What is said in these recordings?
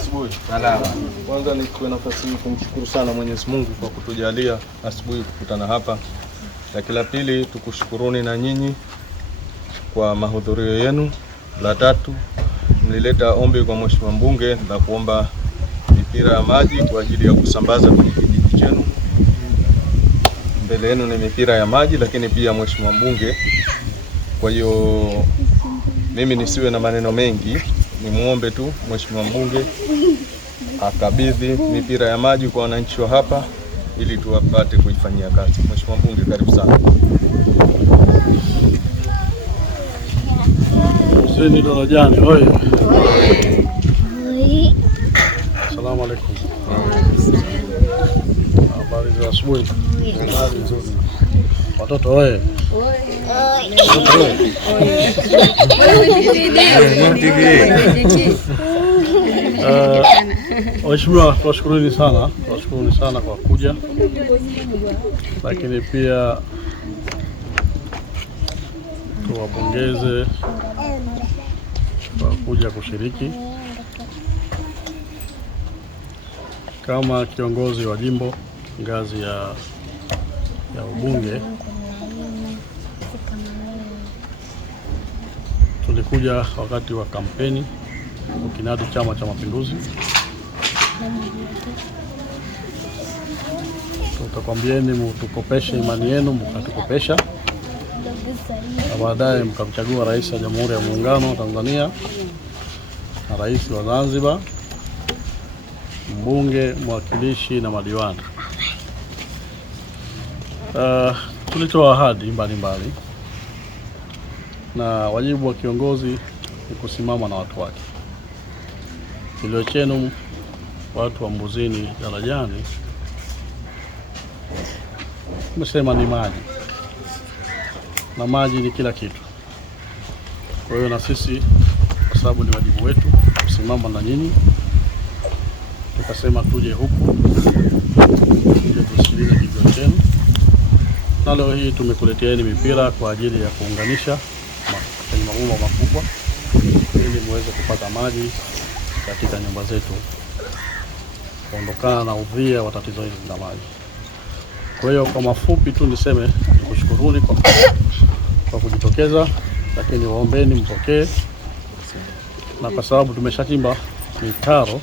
asubuhi. Salama. Kwanza nichukue nafasi hii kumshukuru sana Mwenyezi Mungu kwa kutujalia asubuhi kukutana hapa. Lakini la pili tukushukuruni na nyinyi kwa mahudhurio yenu. La tatu mlileta ombi kwa Mheshimiwa Mbunge la kuomba mipira ya maji kwa ajili ya kusambaza kwenye kijiji chenu. Mbele yenu ni mipira ya maji, lakini pia Mheshimiwa Mbunge. Kwa hiyo mimi nisiwe na maneno mengi, nimuombe tu Mheshimiwa Mbunge akabidhi mipira ya maji kwa wananchi wa hapa ili tuwapate kuifanyia kazi. Mheshimiwa Mbunge, karibu sana. Hussein Darajani, hoi. Asalamu alaykum. Habari za asubuhi. Watoto hoi. Waheshimiwa, tunashukuruni sana kwa kuja, lakini pia tuwapongeze kwa kuja kushiriki. Kama kiongozi wa jimbo ngazi ya ubunge, tulikuja wakati wa kampeni ukinadi Chama cha Mapinduzi. Tukakwambieni mtukopeshe imani yenu, mkatukopesha, na baadaye mkamchagua Rais wa Jamhuri ya Muungano wa Tanzania na Rais wa Zanzibar, mbunge, mwakilishi na madiwani. Tulitoa ahadi mbalimbali, na wajibu wa kiongozi ni kusimama na watu wake. Kilio chenu watu wa Mbuzini Darajani, umesema ni maji, na maji ni kila kitu. Kwa hiyo na sisi, kwa sababu ni wajibu wetu kusimama na nyinyi, tukasema tuje huku tuje tusikilize kilio chenu. Na leo hii tumekuleteeni mipira kwa ajili ya kuunganisha kwenye mabomba makubwa ili muweze kupata maji katika nyumba zetu, kuondokana na udhia wa tatizo hili la maji. Kwa hiyo kwa mafupi tu niseme nikushukuruni kwa kujitokeza, lakini waombeni mpokee, na kwa sababu tumeshachimba mitaro,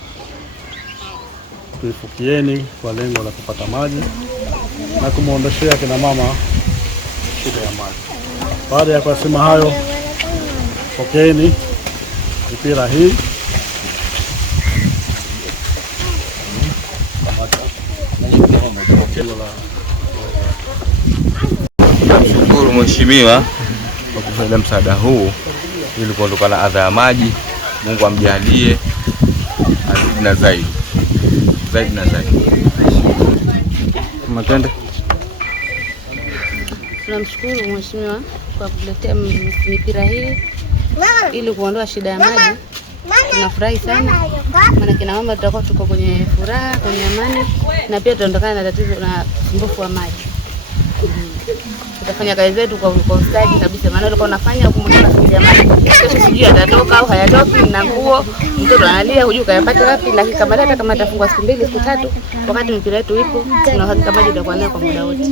tuifukieni kwa lengo la kupata maji na kumuondoshea kina mama shida ya maji. Baada ya kusema hayo, pokeeni mipira hii. Shukuru Mheshimiwa kwa kufanya msaada huu ili kuondokana na adha ya maji. Mungu amjalie azidi na zaidi na zaidi. Matende. Tunamshukuru Mheshimiwa kwa kuletea mipira hii ili kuondoa shida ya maji. Tunafurahi sana, maana kina mama tutakuwa tuko kwenye furaha, kwenye amani, na pia tutaondokana na tatizo la usumbufu wa maji. Tutafanya kazi zetu kwa ustadi kabisa, maana ulikuwa unafanya huko mmoja ya maji. Kesho sijui atatoka au hayatoki, na nguo mtoto analia hujui kayapata wapi, lakini hata kama atafungwa siku 2 siku 3, wakati mpira wetu ipo, tuna uhakika maji itakuwa nayo kwa muda wote.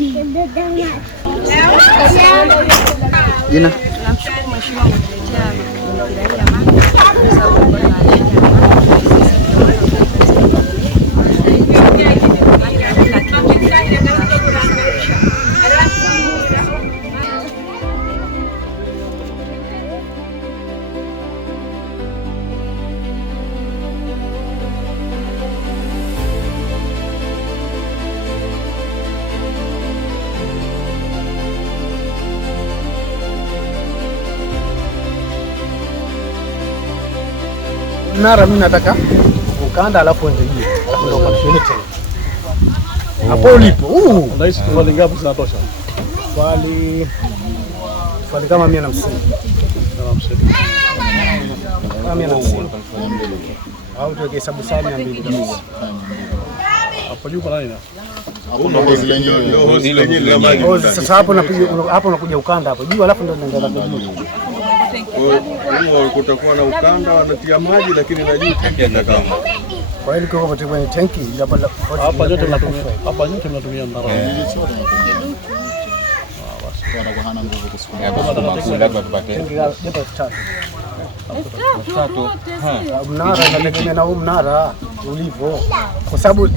Jina? Tunamshukuru Mheshimiwa kwa kuletea mipira ya maji. Mara mimi nataka ukanda alafu endelee. Alafu ndo mashine tena. Hapo ulipo. Rais, swali ngapi zinatosha? Swali kama 150. Kama 150. Au tuweke hesabu sana 200. Hapo juu kuna nini? Hapo ndo hozi lenyewe la maji. Sasa hapo unakuja ukanda hapo juu alafu ndo ndio juu. Kwa hiyo kutakuwa na ukanda wanatia maji, lakini na juu kama Kwa hiyo kwa wote kwenye tanki hapa yote mnatumia mnara. Kwa hana nguvu kusukuma. Labda tupate. Mnara inategemea na huu mnara ulivyo, kwa sababu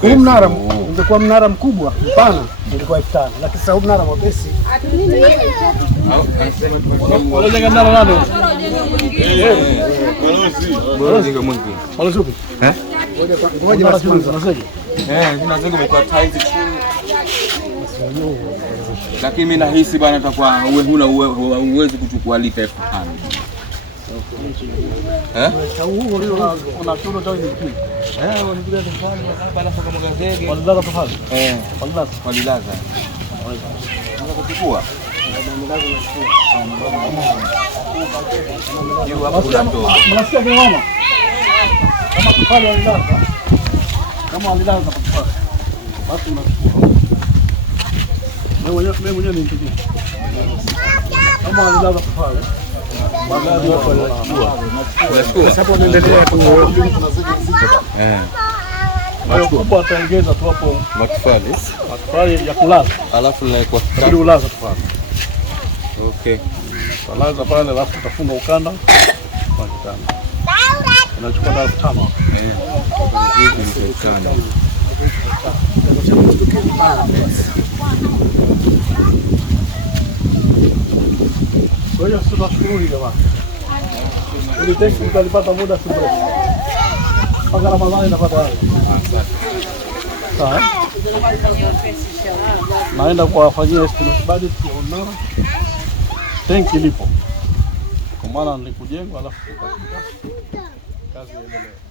huu mnara ungekuwa mnara mkubwa mpana ungekuwa 5,000, lakini sasa huu mnara mwepesi. Wale mnara nani? Balozi upi? Ngoja basi kwanza. Kuna zengo umekuwa tight chini. Lakini mimi nahisi bwana atakuwa huna uwezo kuchukua lita 5,000. Kuna shule tao ni kipi? Wanapiga tofali hapa kama gazege. Walilaza tofali. Walilaza. Unaweza kuchukua. Mnasikia kwa mama? Kama tofali walilaza. Kama walilaza tofali. Basi unachukua. Mimi mwenyewe ni mpigie. Kama walilaza tofali. Magazi watu wanachukua. Sasa unaendelea Kubwa ataongeza tu hapo matofali ya kulaza. Alafu naikwa ili ulaza tofali. Okay. Ulaza pale alafu utafunga ukanda kwa kitanda. Unachukua 5,000. Hizi ni ukanda. Kwa hiyo sasa tunashukuru jamaa. Ili teki tutalipata muda si mrefu. Mpaka Ramadhani inapata hayo. Sawa. Naenda kuwafanyia estimate budget ya mnara. Tenki lipo. Kwa maana ni kujengwa alafu kazi iendelee.